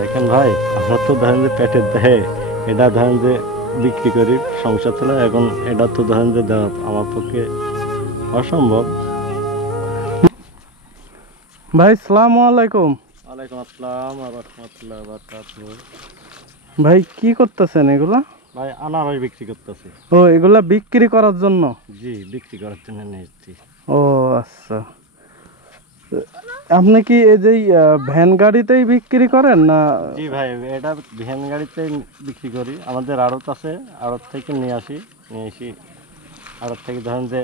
দেখেন ভাই, আমরা তো ধরেন যে পেটের দেহে এটা ধরেন যে বিক্রি করি সংসার চলে। এখন এটা তো ধরেন যে দেওয়া আমার পক্ষে অসম্ভব। ভাই সালামু আলাইকুম। ওয়ালাইকুম আসসালাম ওয়া রাহমাতুল্লাহি ওয়া বারাকাতুহু। ভাই কি করতেছেন এগুলা? ভাই আনারস বিক্রি করতেছি। ও এগুলা বিক্রি করার জন্য? জি, বিক্রি করার জন্য নিয়ে এসেছি। ও আচ্ছা, আপনি কি এই যে ভ্যান গাড়িতেই বিক্রি করেন না? জি ভাই, এটা ভ্যান গাড়িতে বিক্রি করি। আমাদের আড়ত আছে, আড়ত থেকে নিয়ে আসি। আড়ত থেকে ধরেন যে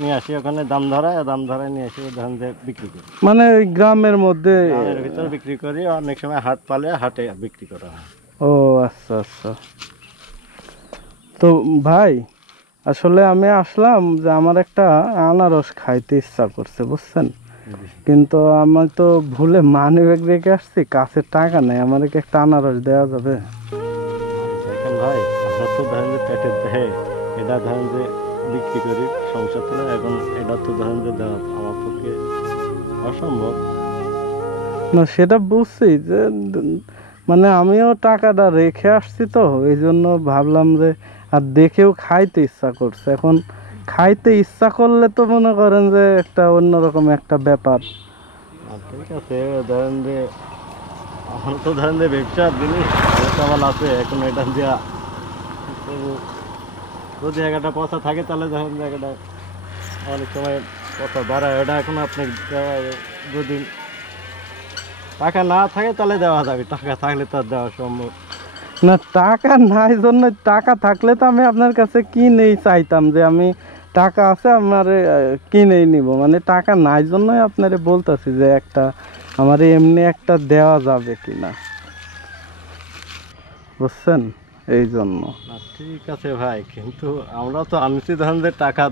নিয়ে আসি, ওখানে দাম ধরায় নিয়ে এসে ধরেন যে বিক্রি করি। মানে ওই গ্রামের মধ্যে? গ্রামের ভিতরে বিক্রি করি, অনেক সময় হাট পালে হাটে বিক্রি করা হয়। ও আচ্ছা আচ্ছা। তো ভাই আসলে আমি আসলাম যে আমার একটা আনারস খাইতে ইচ্ছা করছে, বুঝছেন? কিন্তু আমি তো ভুলে মানি ব্যাগ রেখে আসছি, কাছে টাকা নেই। আমার কি একটা আনারস দেওয়া যাবে? দেখেন ভাই, আমরা তো ধরেন যে পেটের দেহে এটা ধরেন যে বিক্রি করি সংসার চলে। এখন এটা তো ধরেন যে দেওয়া আমার পক্ষে অসম্ভব। না সেটা বুঝছি যে মানে আমিও টাকাটা রেখে আসছি, তো এই জন্য ভাবলাম যে আর দেখেও খাইতে ইচ্ছা করছে। এখন খাইতে ইচ্ছা করলে তো মনে করেন যে একটা অন্যরকম একটা ব্যাপার। ঠিক আছে, ধরেন যে আমার তো ধরেন যে ব্যবসার জিনিস সবাল আছে। এখন এটা দিয়া যদি একটা পয়সা থাকে তাহলে ধরেন যে একটা অনেক সময় কথা বাড়ায়। এটা এখন আপনি যদি টাকা না থাকে তাহলে দেওয়া যাবে, টাকা থাকলে তো আর দেওয়া সম্ভব না টাকা নাই জন্য, টাকা থাকলে তো আমি আপনার কাছে কিনেই চাইতাম যে আমি টাকা আছে আমার কিনেই নিব। মানে টাকা নাই জন্যই আপনারে বলতেছি যে একটা আমার এমনি একটা দেওয়া যাবে কিনা, বুঝছেন? এই জন্য। না। ঠিক আছে ভাই, কিন্তু আমরা তো আনছি ধরেন যে টাকা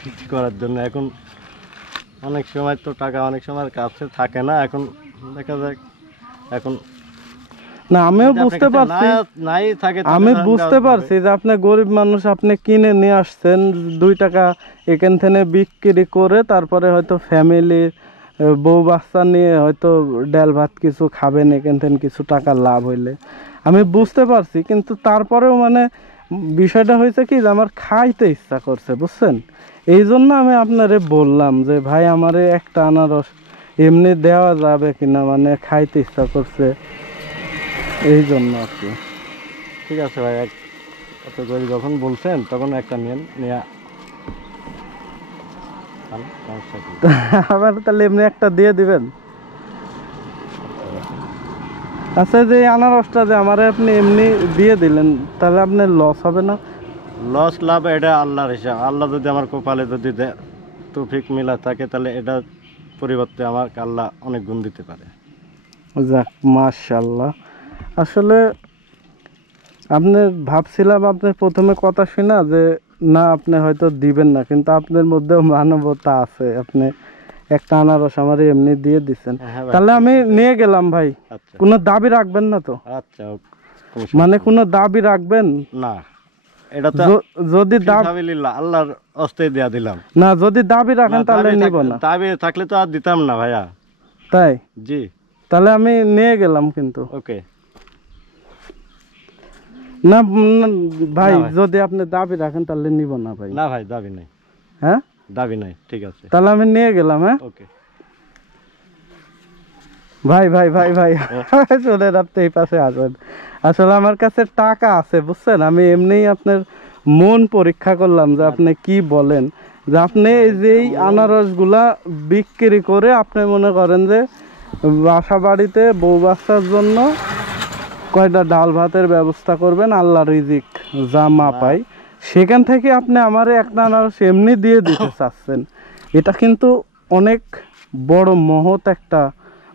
বিক্রি করার জন্য। এখন অনেক সময় তো টাকা অনেক সময় কাছে থাকে না। এখন দেখা যাক, এখন না আমিও যদি আপনার বুঝতে কাছে পারছি, নাই থাকে তাহলে আমি ধরেন বুঝতে দেওয়া যাবে। পারছি যে আপনি গরিব মানুষ, আপনি কিনে নিয়ে আসছেন 2 টাকা এখান থেকে বিক্রি করে, তারপরে হয়তো ফ্যামিলি বউ বাচ্চা নিয়ে হয়তো ডাল ভাত কিছু খাবেন, এখান থেকে কিছু টাকা লাভ হইলে আমি বুঝতে পারছি। কিন্তু তারপরেও মানে বিষয়টা হয়েছে কি যে আমার খাইতে ইচ্ছা করছে, বুঝছেন? এই জন্য আমি আপনারে বললাম যে ভাই আমারে একটা আনারস এমনি দেওয়া যাবে কিনা, মানে খাইতে ইচ্ছা করছে এই জন্য আর কি। ঠিক আছে ভাই, এত করে যখন বলছেন তখন একটা নেন, নিয়ে খান, সমস্যা কি? আবার তাহলে এমনি একটা দিয়ে দিবেন। আচ্ছা, যে এই আনারসটা যে আমারে আপনি এমনি দিয়ে দিলেন, তাহলে আপনার লস হবে না? লস লাভ এটা আল্লাহর হিসাব। আল্লাহ যদি আমার কপালে যদি তৌফিক মিলা থাকে তাহলে এটা পরিবর্তে আমার আল্লাহ অনেক গুণ দিতে পারে। যাক মাশাআল্লাহ। আসলে আপনি ভাবছিলাম, আপনি প্রথমে কথা শুনা যে না আপনি হয়তো দিবেন না, কিন্তু আপনার মধ্যেও মানবতা আছে। আপনি একটা আনারস আমার এমনি দিয়ে দিচ্ছেন, হ্যাঁ ভাই, তাহলে ঠিক আমি আছে। নিয়ে গেলাম ভাই। আচ্ছা কোনো দাবি রাখবেন না তো? আচ্ছা, কোনো মানে সমস্যা কোনো দাবি রাখবেন না। এটা তো যদি ফিসাবিলিল্লাহ, আল্লাহর হস্তে দেয়া দিলাম। না যদি দাবি না, রাখেন তাহলে নিব না। দাবি থাকলে তো আর দিতাম না ভাইয়া। তাই? জি, তাহলে আমি নিয়ে গেলাম কিন্তু। ওকে। না না, ভাই না ভাই। যদি আপনি দাবি রাখেন তাহলে নিব না ভাই। না ভাই, দাবি নাই। হ্যাঁ দাবি নাই, ঠিক আছে। তাহলে আমি নিয়ে গেলাম। হ্যাঁ ওকে। ভাই ভাই ভাই ভাই চলে আপনি এই পাশে আসবেন। আসলে আমার কাছে টাকা আছে, বুঝছেন? আমি এমনিই আপনার মন পরীক্ষা করলাম যে আপনি কি বলেন, যে আপনি এই যে এই আনারসগুলা বিক্রি করে আপনি মনে করেন যে বাসা বাড়িতে বউ বাচ্চার জন্য কয়টা ডাল ভাতের ব্যবস্থা করবেন, আল্লাহ রিজিক যা মা পাই সেখান থেকে আপনি আমারে একটা আনারস এমনি দিয়ে দিতে চাচ্ছেন। এটা কিন্তু অনেক বড় মহৎ একটা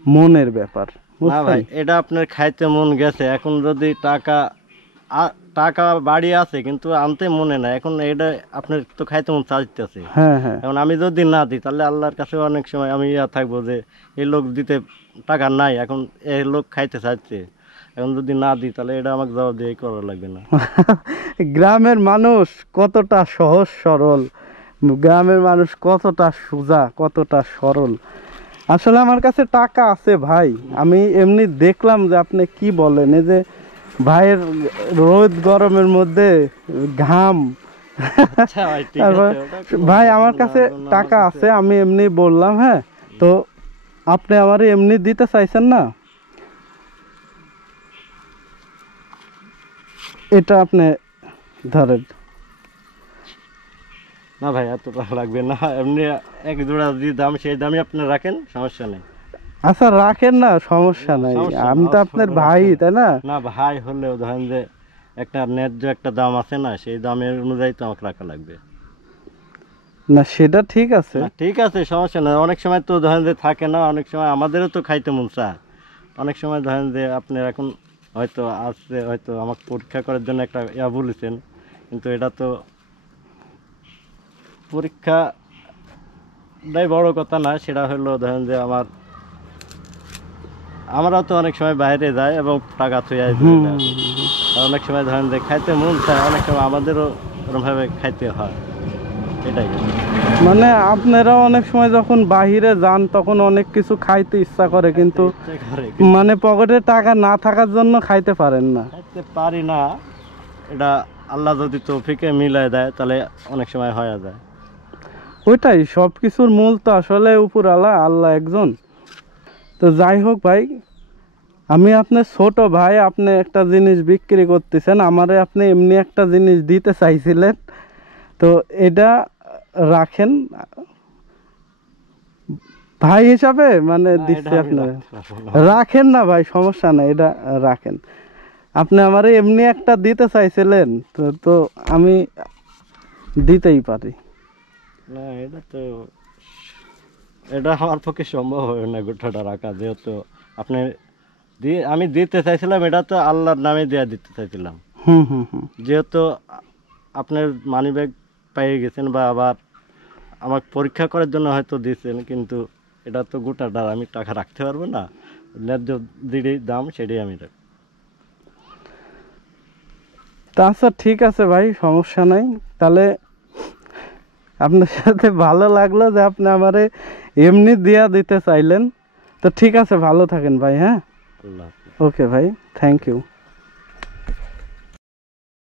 মনের ব্যাপার, না ভাই, বুঝছেন? এটা আপনার খাইতে মন গেছে। এখন যদি টাকা বাড়ি আছে কিন্তু আনতে মনে না। এখন এটা আপনার তো খাইতে মন চাইতেছে। হ্যাঁ হ্যাঁ। এখন আমি যদি না দিই তাহলে আল্লাহর কাছে অনেক সময় আমি থাকবো যে এই লোক দিতে টাকা নাই, এখন এই লোক খাইতে চাইছে। এখন যদি না দিই তাহলে এটা আমাকে জবাব দিয়ে করা লাগবে না। গ্রামের মানুষ কতটা সহজ সরল, গ্রামের মানুষ কতটা সোজা, কতটা সরল। আসলে আমার কাছে টাকা আছে ভাই, আমি এমনি দেখলাম যে আপনি কি বলেন, এই যে ভাইয়ের রোদ গরমের মধ্যে ঘাম, আচ্ছা ভাই ঠিক তারপর আছে, ওটা কোনো ভাই ব্যাপার আমার না, কাছে এখন টাকা আমার আছে, আমি এমনি বললাম। হ্যাঁ, তো আপনি আমার এমনি দিতে চাইছেন না, এটা আপনি ধরেন। না ভাই এত টাকা লাগবে না, এমনি এক জোড়া যে দাম সেই দামই আপনি রাখেন, সমস্যা নেই। আচ্ছা রাখেন না, সমস্যা নাই, সমস্যা না, আমি তো আপনার অবশ্যই ভাই, রাখেন। তাই না? না ভাই হলেও ধরেন যে একটা ন্যায্য একটা দাম আছে না, সেই দামের অনুযায়ী তো আমাকে রাখা লাগবে। না সেটা ঠিক আছে। না ঠিক আছে, সমস্যা নেই। অনেক সময় তো ধরেন যে থাকে না, অনেক সময় আমাদেরও তো খাইতে মন চায়। অনেক সময় ধরেন যে আপনি এখন হয়তো আসছে, হয়তো আমাকে পরীক্ষা করার জন্য একটা বলেছেন, কিন্তু এটা তো পরীক্ষাটাই বড় কথা না, সেটা হলো ধরেন যে আমরাও তো অনেক সময় বাইরে যাই এবং টাকা থুয়ে আসি। হুম, আর অনেক সময় ধরেন যে খাইতে মন চায়, অনেক সময় আমাদেরও ওরকমভাবে খাইতে হয়, এটাই। মানে আপনারা অনেক সময় যখন বাহিরে যান তখন অনেক কিছু খাইতে ইচ্ছা করে, কিন্তু ইচ্ছে করে, মানে পকেটে টাকা না থাকার জন্য খাইতে পারেন না। খাইতে পারি না। এটা আল্লাহ যদি তৌফিকে মিলাই দেয় তাহলে অনেক সময় হয়ে যায়। ওইটাই সব কিছুর মূল তো আসলে উপরওয়ালা আল্লাহ একজন। তো যাই হোক ভাই, আমি আপনার ছোট ভাই, আপনি একটা জিনিস বিক্রি করতেছেন, আমারে আপনি এমনি একটা জিনিস দিতে চাইছিলেন, তো এটা রাখেন ভাই হিসাবে, মানে না, এটা দিচ্ছি আমি আপনার। রাখতে পারবো না। রাখেন না ভাই, সমস্যা নাই, এটা রাখেন। আপনি আমারে এমনি একটা দিতে চাইছিলেন, তো তো আমি দিতেই পারি। না এটা আমার পক্ষে সম্ভব হবে না গোটাটা রাখা, যেহেতু আপনি আমি দিতে চাইছিলাম, এটা তো আল্লাহর নামে দেয়া দিতে চাইছিলাম। হুম হুম হুম। যেহেতু আপনার মানি ব্যাগ পেয়ে গেছেন বা আবার আমাকে পরীক্ষা করার জন্য হয়তো দিয়েছেন, কিন্তু এটা তো গোটাটা আমি টাকা রাখতে পারবো না। ন্যায্য যেটাই দাম সেটাই আমি রাখবো। তা আচ্ছা ঠিক আছে ভাই, সমস্যা নাই। তাহলে আপনার সাথে ভালো লাগলো যে আপনি আমারে এমনি দিয়া দিতে চাইলেন। তো ঠিক আছে, ভালো থাকেন ভাই। হ্যাঁ, আল্লাহ হাফেজ। ওকে ভাই, থ্যাংক ইউ।